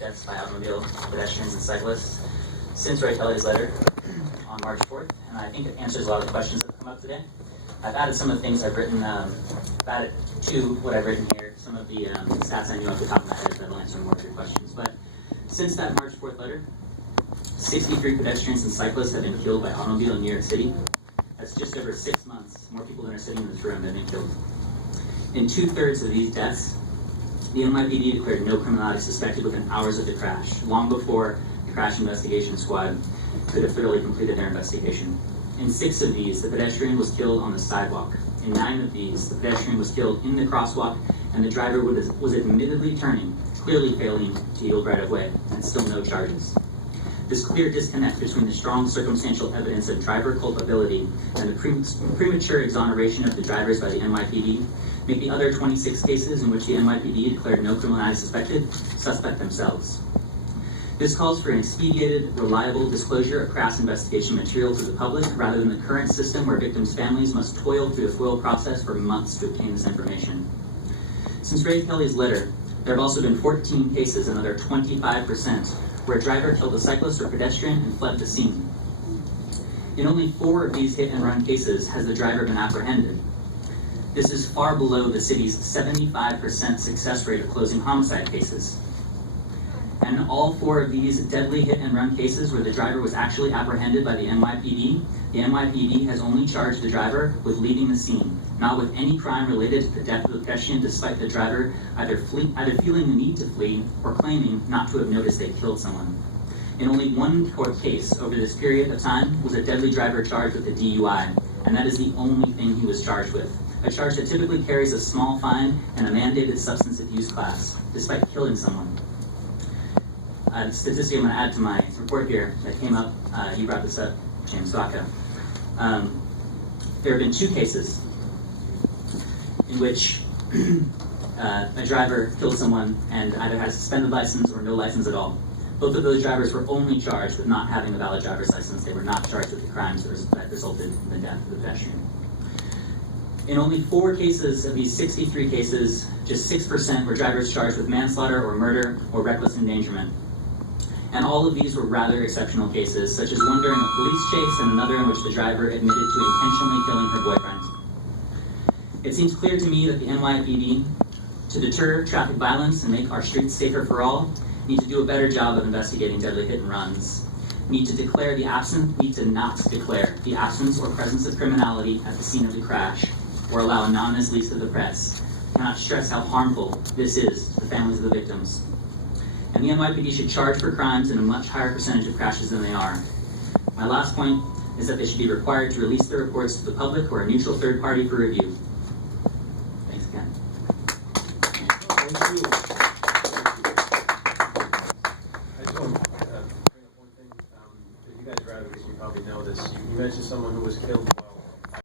deaths by automobile, pedestrians, and cyclists since Ray Kelly's letter on March 4th, and I think it answers a lot of the questions that have come up today. I've added some of the things I've written, added to what I've written here, some of the stats I knew off the top of my head that'll answer more of your questions. But since that March 4th letter, 63 pedestrians and cyclists have been killed by automobile in New York City. That's just over 6 months. More people than are sitting in this room have been killed. In 2/3 of these deaths, the NYPD declared no criminality suspected within hours of the crash, long before the crash investigation squad could have thoroughly completed their investigation. In 6 of these, the pedestrian was killed on the sidewalk. In 9 of these, the pedestrian was killed in the crosswalk, and the driver was admittedly turning, clearly failing to yield right of way, and still no charges. This clear disconnect between the strong circumstantial evidence of driver culpability and the premature exoneration of the drivers by the NYPD make the other 26 cases in which the NYPD declared no criminality suspected suspect themselves. This calls for an expedited, reliable disclosure of crash investigation material to the public rather than the current system where victims' families must toil through the FOIL process for months to obtain this information. Since Ray Kelly's letter, there have also been 14 cases, another 25%, where a driver killed a cyclist or pedestrian and fled the scene. In only 4 of these hit-and-run cases has the driver been apprehended. This is far below the city's 75% success rate of closing homicide cases. And in all 4 of these deadly hit-and-run cases where the driver was actually apprehended by the NYPD has only charged the driver with leaving the scene, not with any crime related to the death of the pedestrian, despite the driver either feeling the need to flee or claiming not to have noticed they killed someone. In only 1 court case over this period of time was a deadly driver charged with a DUI, and that is the only thing he was charged with. A charge that typically carries a small fine and a mandated substance abuse class, despite killing someone. The statistic I'm going to add to my report here that came up, you brought this up, James Vaca. There have been 2 cases in which a driver killed someone and either had a suspended license or no license at all. Both of those drivers were only charged with not having a valid driver's license. They were not charged with the crimes that resulted in the death of the pedestrian. In only 4 cases of these 63 cases, just 6% were drivers charged with manslaughter or murder or reckless endangerment. And all of these were rather exceptional cases, such as one during a police chase and another in which the driver admitted to intentionally killing her boyfriend. It seems clear to me that the NYPD, to deter traffic violence and make our streets safer for all, need to do a better job of investigating deadly hit and runs. Need to not declare the absence or presence of criminality at the scene of the crash, or allow anonymous leaks to the press. I cannot stress how harmful this is to the families of the victims. And the NYPD should charge for crimes in a much higher percentage of crashes than they are. My last point is that they should be required to release their reports to the public or a neutral third party for review. Thanks again. Thank you. I just want to bring up one thing that you guys drive, because you probably know this. You mentioned someone who was killed